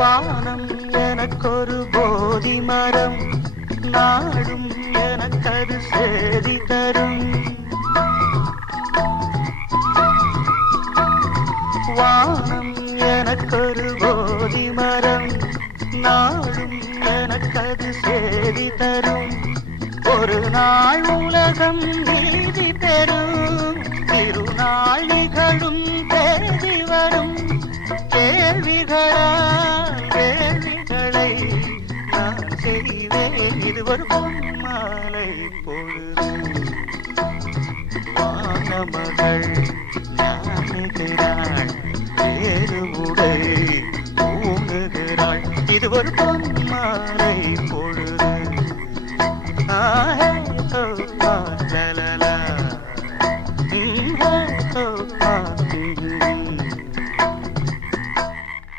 வானம் எனக்கொரு போதி மரம், நாடும் எனக்கது சேதி தரும். வானம் எனக்கொரு போதி மரம், நாடும் எனக்கது சேதி தரும். ஒரு நாள் உலகம் நீதி பெறும், திருநாள் நிகழும் தேதி வரும். கேள்விகளால் கேள்விகளை நான் செய்வேன், இது ஒரு பொன்மாலை பொழுது. வானமகள் ஞானுகிறாள், வேறு உடை ஊங்குகிறாள், இது ஒரு பொன்